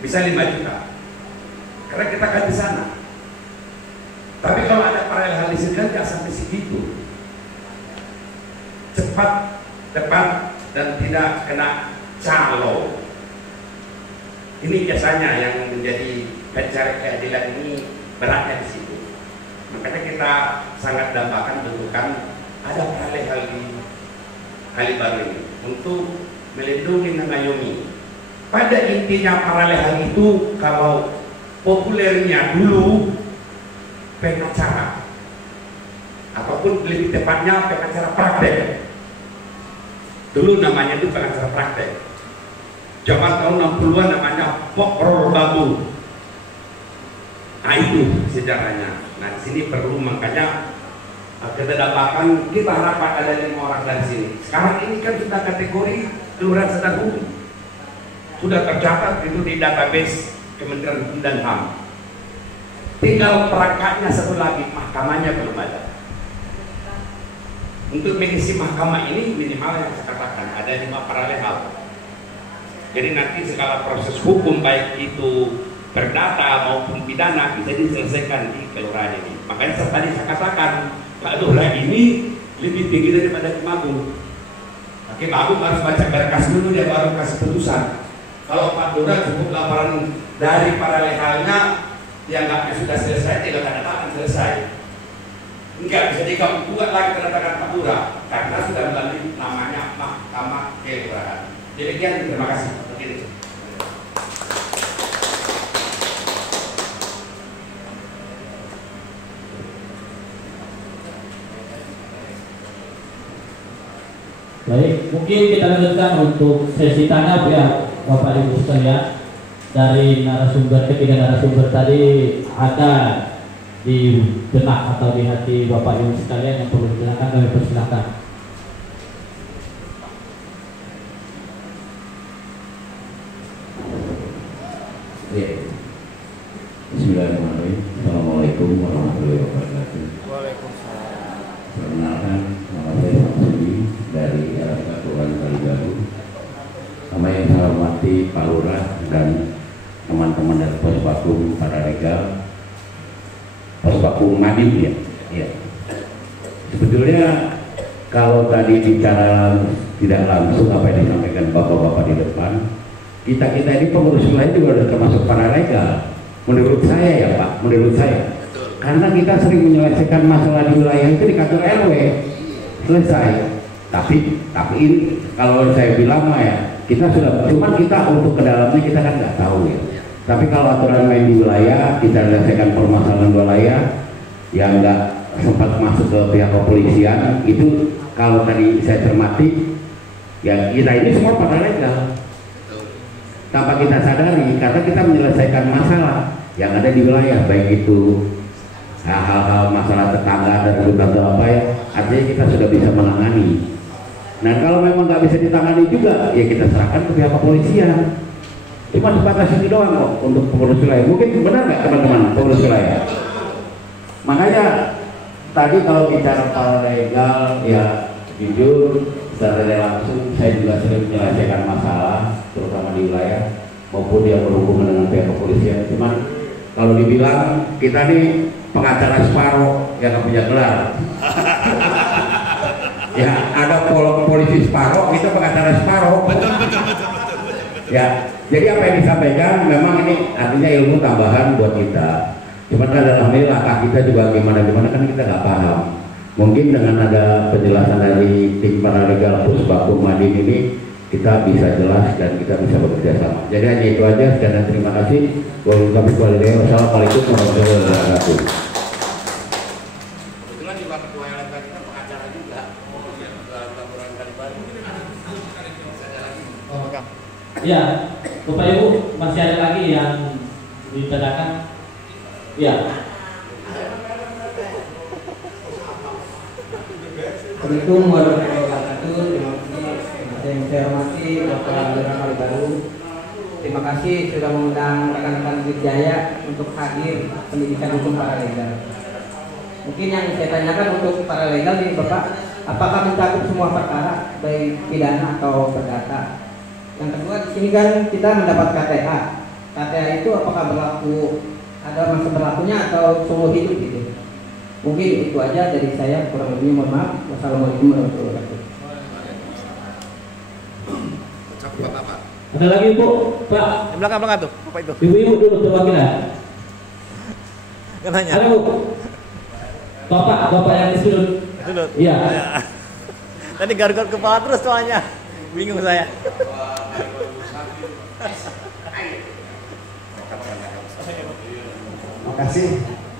bisa 5 juta karena kita akan di sana. Tapi kalau ada paralel hal di sini nggak sampai segitu, cepat, tepat, dan tidak kena calo. Ini biasanya yang menjadi pencari keadilan ini beratnya di situ. Makanya kita sangat dambakan bentukan ada paralel di Kalibaru ini untuk melindungi dan mengayomi. Pada intinya paralel itu kalau populernya dulu pengacara, apapun lebih tepatnya pengacara praktek. Dulu namanya itu pengacara praktek. Zaman tahun 60-an namanya pokrol babu. Nah itu sejarahnya. Nah di sini perlu makanya kita dapatkan, kita harapkan ada 5 orang dari sini. Sekarang ini kan sudah kategori kelurahan sadar hukum, sudah tercatat itu di database Kementerian Hukum dan HAM. Tinggal perangkatnya satu lagi, mahkamahnya belum ada. Untuk mengisi mahkamah ini minimal yang saya katakan ada 5 paralel. Jadi nanti segala proses hukum baik itu perdata maupun pidana bisa diselesaikan di kelurahan ini. Makanya tadi saya katakan Pak Lurah ini lebih tinggi daripada Hakim Agung. Hakim Agung harus baca berkas dulu, dia baru kasih putusan. Kalau Pak Lurah cukup laporan dari paralelnya, dianggapnya sudah selesai, tinggal tanda tangan selesai. Enggak bisa digugat lagi tanda tangan Pak Lurah karena sudah melalui namanya Mahkamah Kelurahan. Demikian, terima kasih. Begini. Baik, mungkin kita lanjutkan untuk sesi tanya ya Bapak Ibu sekalian. Dari ketiga narasumber tadi ada di benak atau di hati Bapak Ibu sekalian yang perlu ditanyakan, kami persilakan. Ya. Bismillahirrahmanirrahim. Assalamualaikum warahmatullahi wabarakatuh. Waalaikumsalam. Perkenalkan, nama saya Samsudi dari RSK Kelurahan Kalibaru. Sama yang saya hormati Pak Lurah dan teman-teman dari Pospakum Pararegal, Pospakum Madim ya. Ya. Sebetulnya kalau tadi bicara tidak langsung apa yang disampaikan bapak-bapak di depan, kita ini pengurus wilayah juga sudah termasuk paralegal. Menurut saya ya Pak, menurut saya. Karena kita sering menyelesaikan masalah di wilayah itu di kantor RW, selesai. Tapi ini kalau saya bilang mah ya, kita sudah, cuman kita untuk ke dalamnya kita kan nggak tahu ya. Tapi kalau aturan main di wilayah, kita menyelesaikan permasalahan wilayah yang nggak sempat masuk ke pihak kepolisian, itu kalau tadi saya cermati, ya kita ini semua paralegal. Tanpa kita sadari, karena kita menyelesaikan masalah yang ada di wilayah, baik itu hal-hal masalah tetangga dan atau apa ya, artinya kita sudah bisa menangani. Nah kalau memang nggak bisa ditangani juga, ya kita serahkan ke pihak kepolisian. Cuma sebatas itu doang kok untuk pengurus wilayah. Mungkin benar nggak teman-teman pengurus wilayah? Makanya tadi kalau bicara paralegal, ya jujur secara langsung saya juga sering menyelesaikan masalah terutama di wilayah maupun yang berhubungan dengan pihak kepolisian. Cuman kalau dibilang kita nih pengacara separoh yang nggak punya gelar. Ya ada polisi separoh, kita pengacara separoh. Betul. Ya, jadi apa yang disampaikan memang ini artinya ilmu tambahan buat kita. Cuman kan dalam ini langkah kita juga gimana kan kita nggak paham. Mungkin dengan ada penjelasan dari tim paralegal Pospakum Madim ini kita bisa jelas dan kita bisa bekerja sama. Jadi hanya itu aja, dan terima kasih. Wassalamualaikum warahmatullahi wabarakatuh. Kebetulan juga ketua LMK kita pengacara juga. Kelurahan Kalibaru. Ya, Bapak Ibu masih ada lagi yang ditanyakan? Ya. Assalamualaikum warahmatullahi wabarakatuh. Terima kasih yang saya hormati Bapak Lurah Kalibaru. Terima kasih sudah mengundang rekan-rekan Wijaya untuk hadir pendidikan hukum paralegal. Mungkin yang saya tanyakan untuk para legal nih Bapak, apakah mencakup semua perkara baik pidana atau perdata? Yang kedua di sini kan kita mendapat KTA. KTA itu apakah berlaku, ada masa berlakunya atau seumur hidup gitu? Mungkin itu aja dari saya, kurang lebihnya mohon maaf. Wassalamualaikum warahmatullahi wabarakatuh. Ada lagi Bu, Pak? Yang belakang tuh, Bapak itu. Ibu-ibu dulu perwakilan. Kan hanya. Ada Bu. Bapak yang di sudut. Sudut. Iya. Tadi garuk-garuk kepala terus soalnya. Bingung saya. Terima kasih.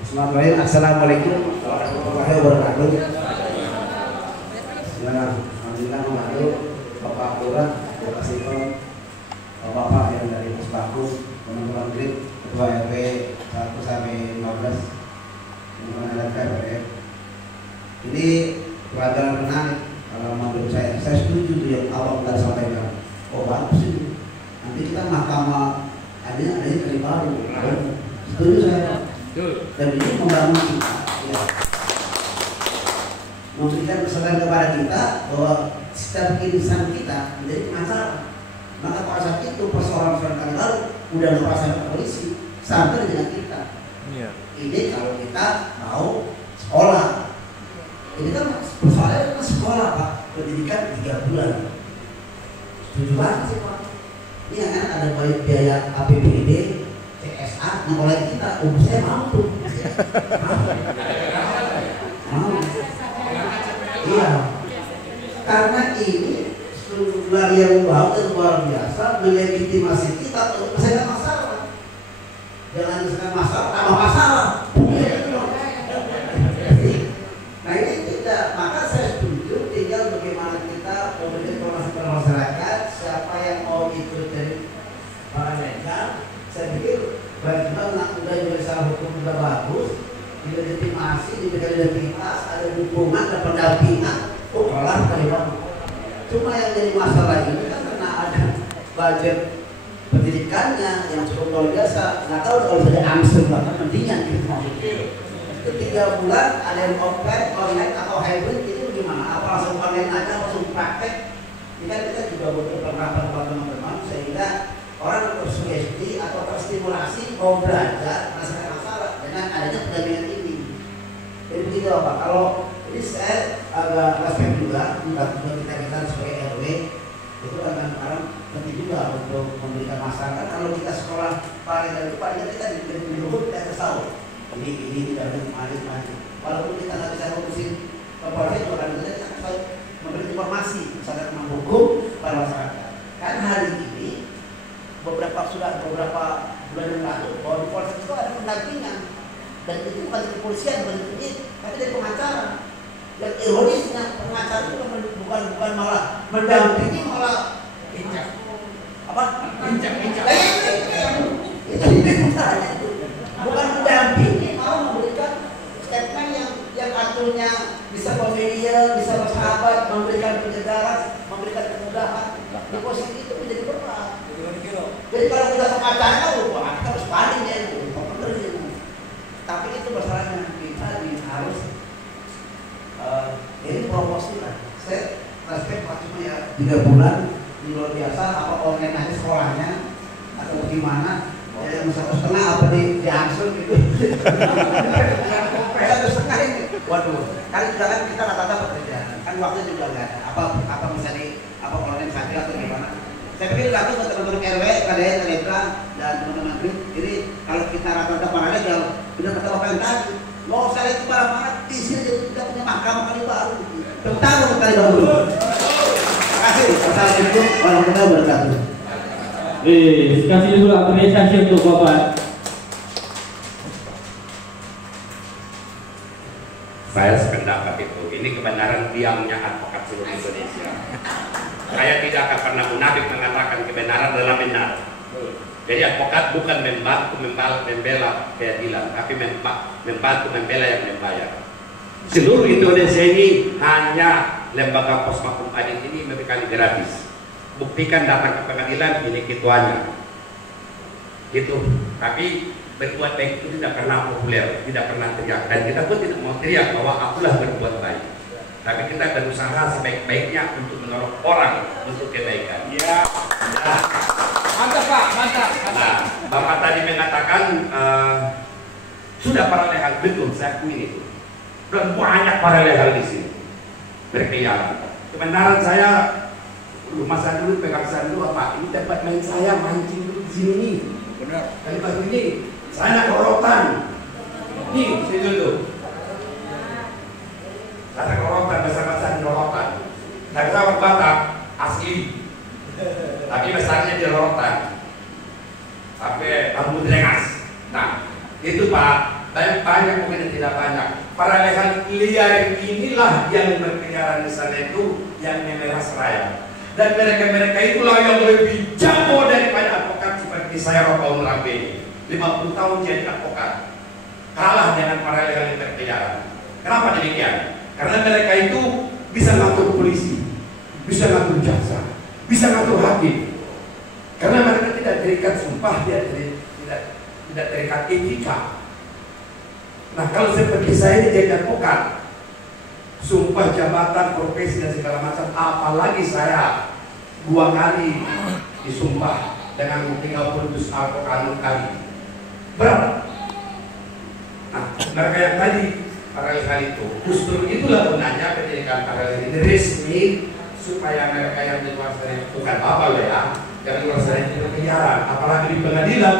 Bismillahirrahmanirrahim. Assalamualaikum warahmatullahi wabarakatuh. Alhamdulillah mengadu Bapak Lurah, Bapak Sikon, Bapak yang dari Puspaku, teman-teman Grid, Ketua RW 1 sampai 15, teman-teman LFR. Ini pelajaran menarik. Kalau menurut saya setuju yang awal kita sampaikan. Oh bagus itu. Nanti kita mahkamah adanya kali baru. Setuju saya. Dan ini membangun kita. Ya. Memberikan kesadaran kepada kita bahwa setiap insan kita menjadi pengacara. Maka pada saat itu persoalan kali baru udah perasaan polisi sampai dengan kita. Ini kalau kita mau sekolah. Ini kan persoalannya kan sekolah Pak, pendidikan 3 bulan. Setuju banget sih Pak. Ini kan ada biaya APBD, CSA, oleh kita, saya mampu. Mau. Iya. Karena ini luar yang baru dan luar biasa melegitimasi kita untuk menyelesaikan masalah. Jangan menyelesaikan masalah, tambah masalah. Nah ini tidak, maka saya setuju tinggal bagaimana kita memberikan informasi kepada masyarakat siapa yang mau ikut dari para legal. Saya pikir bagaimana udah jadi salah hukum sudah bagus, dilegitimasi, diberikan identitas, ada dukungan, ada pendampingan, kelar dari mana. Cuma yang jadi masalah ini kan karena ada budget pendidikannya yang cukup luar biasa. Nggak tahu kalau saja amsel bahkan mendingan gitu maksudnya. 3 bulan ada yang offline, online atau hybrid itu gimana? Apa langsung online aja, langsung praktek? Ini kan kita juga butuh penerapan buat teman-teman sehingga orang tersugesti atau terstimulasi mau belajar merasakan masalah dengan adanya pendampingan ini. Jadi begitu Pak. Kalau ini saya agak respect juga kita sebagai RW itu kadang-kadang penting juga untuk memberikan masyarakat. Kalau kita sekolah paling dari depan kita diberi dulu kita tahu. Ini tidak ada maju. Walaupun kita nggak bisa ngurusin polisi juga kan kita bisa memberi informasi misalnya tentang hukum pada masyarakat. Kan hari ini beberapa bulan yang lalu bahwa di polisi itu ada pendampingan dan itu bukan dari kepolisian, bukan dari penyidik, tapi dari pengacara. Yang ironisnya pengacara itu bukan malah mendampingi, malah apa? Itu bukan mendampingi, malah memberikan statement yang aturnya bisa familiar, bisa bersahabat, memberikan penyegaran, memberikan kemudahan. Di posisi itu menjadi berat. Jadi kalau kita pengacara, kita harus paling ya itu, tapi itu masalahnya kita harus ini promosi lah. Saya respect cuma ya 3 bulan luar biasa, apa online aja sekolahnya atau gimana? Ya, 1,5 apa di Angsel gitu. 1,5 ini. Waduh, kan kita rata-rata pekerjaan, kan waktu juga nggak ada. Apa bisa apa online saja atau gimana? Saya pikir lagi buat teman-teman RW, KDN, LK dan teman-teman Grid. Jadi kalau kita rata-rata paralel, kita kata apa yang tadi. Mau saya itu para di sini tidak punya mahkamah kali baru. Tentang kali baru. Terima kasih. Assalamualaikum warahmatullahi wabarakatuh. Kasih dulu apresiasi untuk Bapak. Saya sependapat itu. Ini kebenaran diamnya advokat seluruh Indonesia. Saya tidak akan pernah munafik mengatakan kebenaran adalah benar. Jadi advokat bukan membantu membela keadilan, tapi membantu membela yang membayar. Seluruh Indonesia ini hanya lembaga Puspakum Adit ini memberikan gratis. Buktikan datang ke pengadilan ini ketuanya. Gitu. Tapi berbuat baik itu tidak pernah populer, tidak pernah teriak, dan kita pun tidak mau teriak bahwa akulah berbuat baik. Tapi kita berusaha sebaik-baiknya untuk menolong orang untuk kebaikan. Ya. Mantap Pak, mantap. Nah, Bapak tadi mengatakan sudah paralel, betul, saya akui itu. Dan banyak paralel di sini berkeliaran. Kebenaran saya masa dulu pegang saya dulu apa? Ini tempat main saya mancing dulu di sini nih. Benar. Kali baru ini saya nak rorotan. Nih, sini dulu. Saya rorotan besar-besar di rorotan. Saya orang Batak asli. Tapi besarnya di rorotan. Sampai rambut rengas. Nah, itu Pak. Banyak mungkin tidak banyak. Paralel liar inilah yang berkeliaran di sana itu yang memerah seraya. Dan mereka-mereka itulah yang lebih jago daripada advokat seperti saya Rokaun Rambe. 50 tahun jadi advokat. Kalah dengan paralel yang berkeliaran. Kenapa demikian? Karena mereka itu bisa ngatur polisi, bisa ngatur jaksa, bisa ngatur hakim. Karena mereka tidak terikat sumpah, tidak terikat etika. Nah, kalau seperti saya ini jadi advokat, sumpah jabatan, profesi dan segala macam, apalagi saya 2 kali disumpah dengan 30 juz Al-Quran kali. Berat. Nah, mereka yang tadi paralel itu, justru itulah gunanya pendidikan paralel ini resmi supaya mereka yang di luar sana bukan apa loh ya, yang di luar sana itu berkeliaran, apalagi di pengadilan,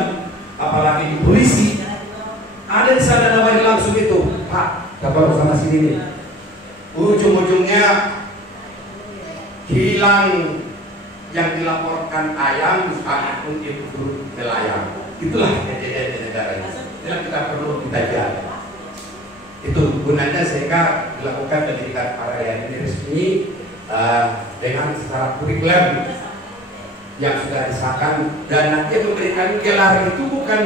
apalagi di polisi. Ada di sana namanya langsung itu, Pak, dapat sama sini nih. Ujung-ujungnya hilang yang dilaporkan ayam, anak pun ikut nelayan. Itulah kejadian di negara ini. Yang kita perlu kita jaga. Itu gunanya sehingga dilakukan pendidikan paralel ini resmi dengan secara kurikulum yang sudah disahkan, dan nanti memberikan gelar itu bukan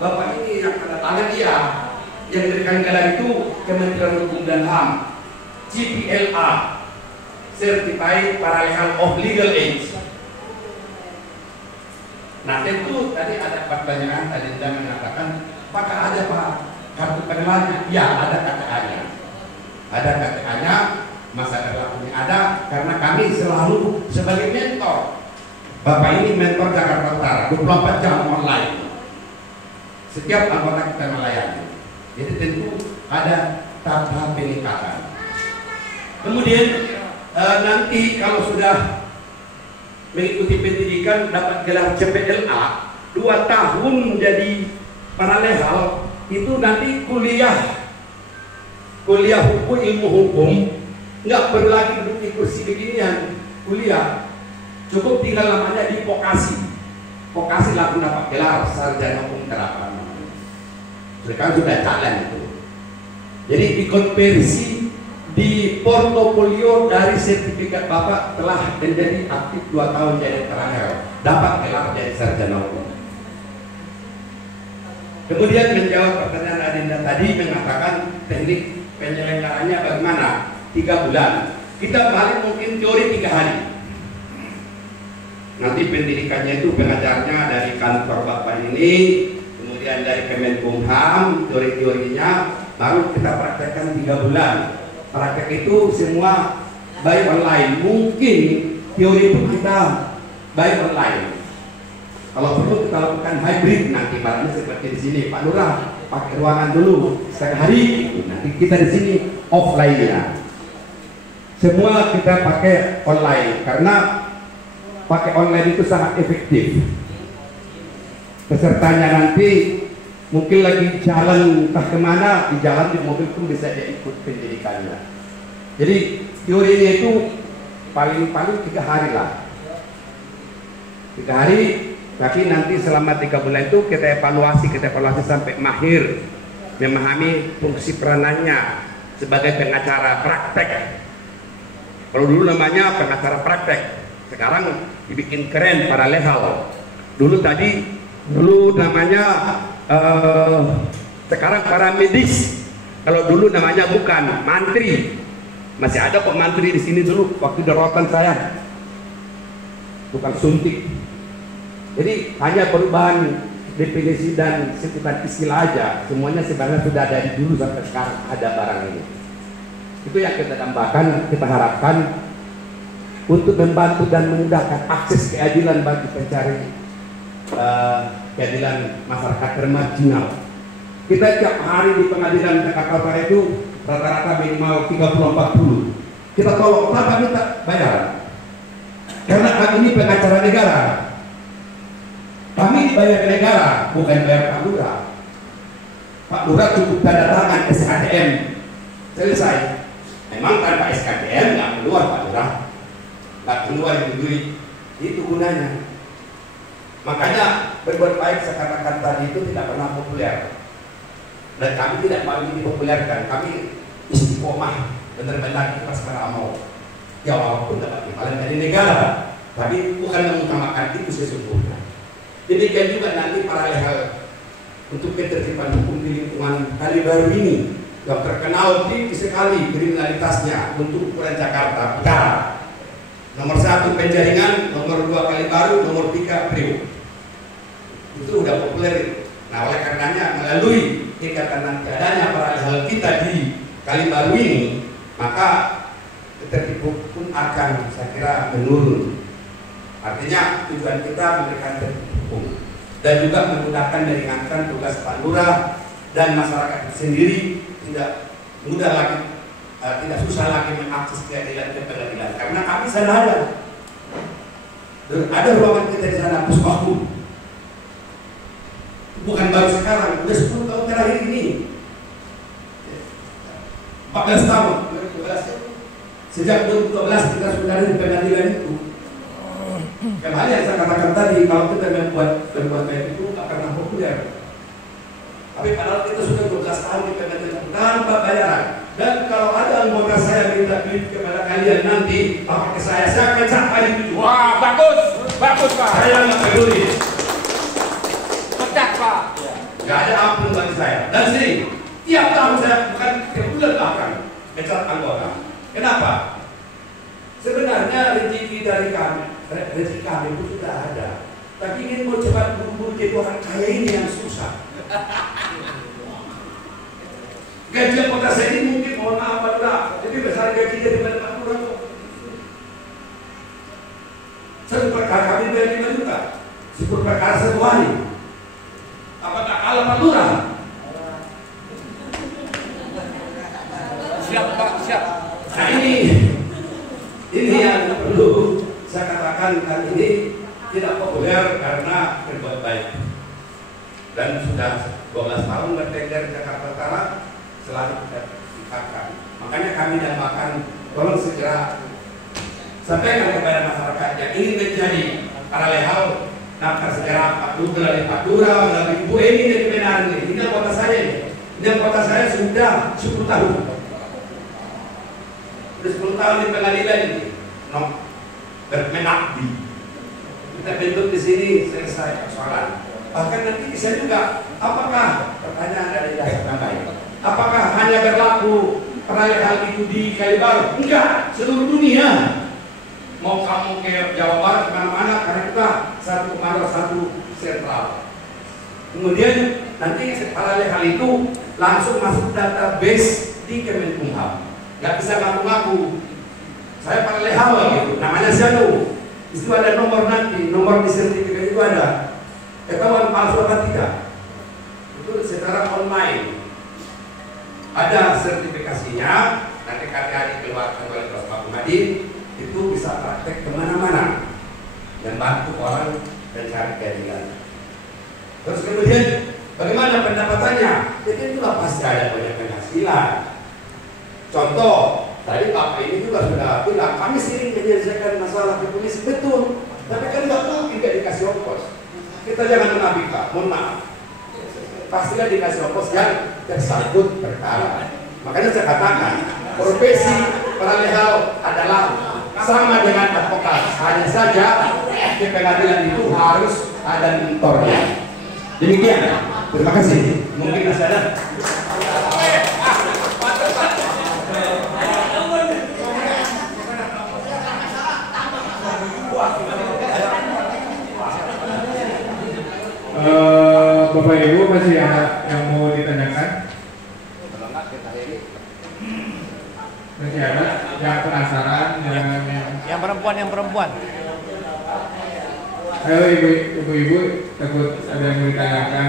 Bapak ini yang tanda tangan dia, yang memberikan gelar itu Kementerian Hukum dan HAM, CPLA, Certified Paralegal of Legal Age. Nah, tentu tadi ada pertanyaan, tadi Anda mengatakan, apakah ada Pak kartu pengenalnya? Ya, ada KTA-nya. Ada KTA-nya, masa berlakunya ada, karena kami selalu sebagai mentor. Bapak ini mentor Jakarta Utara, 24 jam online. Setiap anggota kita melayani. Jadi tentu ada tahap peningkatan. Kemudian nanti kalau sudah mengikuti pendidikan dapat gelar CPLA 2 tahun menjadi paralegal, itu nanti kuliah hukum, ilmu hukum, nggak perlu lagi duduk di kursi beginian kuliah, cukup tinggal namanya di vokasi langsung dapat gelar sarjana hukum terapan. Sekarang sudah jalan itu. Jadi dikonversi di portofolio dari sertifikat Bapak telah menjadi aktif 2 tahun jadi terakhir, dapat gelar jadi sarjana hukum. Kemudian menjawab pertanyaan Adinda tadi mengatakan teknik penyelenggaranya bagaimana? 3 bulan. Kita paling mungkin teori 3 hari. Nanti pendidikannya itu pengajarnya dari kantor Bapak ini, kemudian dari Kemenkumham, teori-teorinya, baru kita praktekkan 3 bulan. Praktek itu semua baik online. Mungkin teori itu kita baik online. Kalau perlu kita lakukan hybrid nanti, barangnya seperti di sini. Pak Lurah pakai ruangan dulu setengah hari, nanti kita di sini offline ya. Semua kita pakai online karena pakai online itu sangat efektif. Pesertanya nanti mungkin lagi jalan entah kemana, di jalan di mobil pun bisa dia ikut pendidikannya. Jadi teorinya itu paling 3 hari lah. 3 hari, tapi nanti selama 3 bulan itu kita evaluasi sampai mahir memahami fungsi peranannya sebagai pengacara praktek. Kalau dulu namanya pengacara praktek, sekarang dibikin keren paralegal. Dulu namanya sekarang para medis. Kalau dulu namanya bukan mantri. Masih ada kok mantri di sini dulu waktu derotan saya. Bukan suntik. Jadi hanya perubahan definisi dan sebutan istilah aja, semuanya sebenarnya sudah dari dulu sampai sekarang ada barang ini. Itu yang kita tambahkan, kita harapkan untuk membantu dan memudahkan akses keadilan bagi pencari keadilan masyarakat termarginal. Kita tiap hari di pengadilan Jakarta Utara itu rata-rata minimal 30-40. Kita tolong, kenapa minta bayaran? Karena kami ini pengacara negara. Kami dibayar negara, bukan bayar Pak Lurah. Pak Lurah cukup tanda tangan SKDM, selesai. Memang tanpa SKDM nggak keluar Pak Lurah, nggak keluar duit. Itu gunanya. Makanya berbuat baik saya katakan tadi itu tidak pernah populer. Dan kami tidak mau ini dipopulerkan. Kami istiqomah, benar-benar ikhlas karena mau. Ya walaupun dapat imbalan dari negara, tapi bukan mengutamakan itu sesungguhnya. Demikian juga nanti paralel untuk ketertiban hukum di lingkungan Kalibaru ini yang terkenal tinggi sekali kriminalitasnya untuk ukuran Jakarta Utara. Nomor 1 Penjaringan, nomor 2 Kalibaru, nomor 3 Priok. Itu udah populer. Nah oleh karenanya melalui ikatan nanti adanya paralel kita di Kalibaru ini, maka ketertiban hukum akan saya kira menurun. Artinya tujuan kita memberikan tertib hukum dan juga memudahkan meringankan tugas Pak Lurah dan masyarakat sendiri, tidak mudah lagi, tidak susah lagi mengakses keadilan ke pengadilan karena kami sana ada ruangan kita di sana Puspaku. Bukan baru sekarang, udah 10 tahun terakhir ini, 14 tahun, sejak 2012 kita sudah ada di pengadilan itu. Kembali yang saya katakan tadi, kalau kita membuat kayak itu akan pernah populer. Tapi padahal kita sudah 12 tahun di pengadilan tanpa bayaran. Dan kalau ada anggota saya minta duit kepada kalian nanti, pakai saya akan capai itu. Wah, bagus, bagus Pak. Saya nggak peduli. Pecat Pak. Gak ada ampun bagi saya. Dan sini, tiap tahun saya bukan sebulan bahkan mencat anggota. Kenapa? Sebenarnya rezeki dari kami itu sudah ada. Tapi ini mau cepat buru-buru jadi orang kaya ini yang susah. Gaji kota saya ini mungkin mohon maaf Pak Lurah, lebih besar gaji daripada Pak Lurah kok. Satu perkara kami bayar 5 juta, 10 perkara 1 hari. Apakah kalah Pak Lurah? Siap Pak, siap. Nah ini yang perlu saya katakan kan ini tidak populer karena berbuat baik. Dan sudah 12 tahun bertengger Jakarta Utara selalu kita tingkatkan. Makanya kami dambakan tolong segera sampaikan kepada masyarakat yang ingin menjadi paralel daftar segera Pak Lurah, melalui Ibu Eni dan kebenaran ini. Ini kota saya ini. Ini kota saya sudah 10 tahun. Sudah 10 tahun di pengadilan ini. Bermenakdi. Kita bentuk di sini selesai persoalan. Bahkan nanti bisa juga, apakah pertanyaan dari jasa tambahan? Apakah hanya berlaku paralel itu di Kalibaru? Enggak, seluruh dunia. Mau kamu ke Jawa Barat kemana-mana karena kita satu kemarau satu sentral. Kemudian nanti paralel hal itu langsung masuk database di Kemenkumham. Nggak bisa ngaku-ngaku. Saya paralel hal gitu. Namanya Zanu. Itu ada nomor nanti, nomor di sertifikat itu ada. Ketahuan palsu apa tidak? Itu secara online. Ada sertifikasinya. Nanti KTA dikeluarkan oleh Prof. Pak Muhadi. Itu bisa praktek kemana-mana dan bantu orang mencari keadilan. Terus kemudian bagaimana pendapatannya? Jadi itulah pasti ada banyak penghasilan. Contoh, tadi Bapak ini juga sudah bilang kami sering menyelesaikan masalah di polisi, betul. Tapi kan nggak mungkin nggak dikasih ongkos. Kita jangan menabika, mohon maaf. Pastilah dikasih ongkos yang tersangkut perkara. Makanya saya katakan profesi paralel adalah sama dengan advokat, hanya saja di pengadilan itu harus ada mentornya. Demikian, terima kasih. Mungkin masih ada. Bapak Ibu masih ada yang mau ditanyakan? Masih ada yang penasaran, Yang perempuan. Ayo ibu-ibu takut ada yang mau ditanyakan.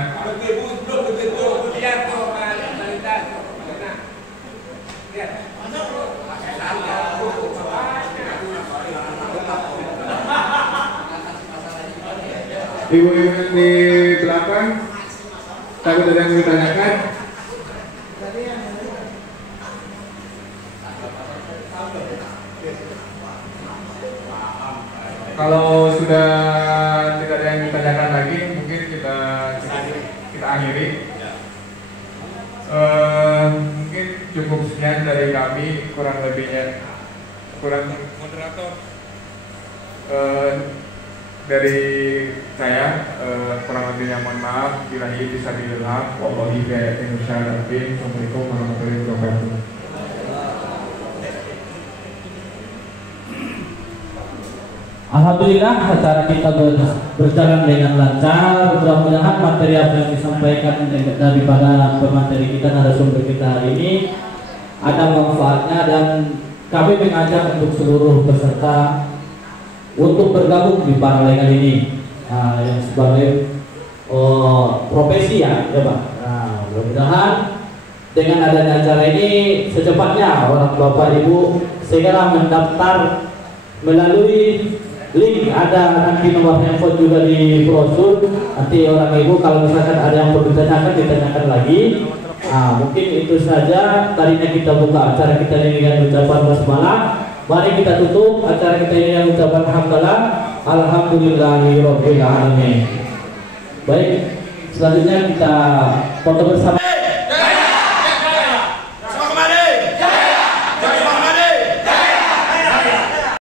Ibu-ibu yang di belakang takut ada yang mau ditanyakan. Kalau sudah tidak ada yang ditanyakan lagi, mungkin kita akhiri. Mungkin cukup sekian dari kami, kurang lebihnya moderator. Dari saya kurang lebihnya mohon maaf. Billahi bisa diilham. Wallahi bi'atin. Assalamualaikum warahmatullahi wabarakatuh. Alhamdulillah acara kita berjalan dengan lancar. Mudah-mudahan materi apa yang disampaikan daripada pemateri kita, narasumber kita hari ini ada manfaatnya, dan kami mengajak untuk seluruh peserta untuk bergabung di paralegal ini yang sebagai profesi ya Pak. Mudah-mudahan dengan adanya acara ini secepatnya orang Bapak Ibu segera mendaftar melalui link, ada nanti nomor handphone juga di brosur. Nanti orang ibu kalau misalkan ada yang perlu ditanyakan lagi. Mungkin itu saja. Tadinya kita buka acara kita ini dengan ucapan basmalah. Mari kita tutup acara kita ini dengan ucapan hamdalah. Alhamdulillahirobbilalamin. Baik, selanjutnya kita foto bersama.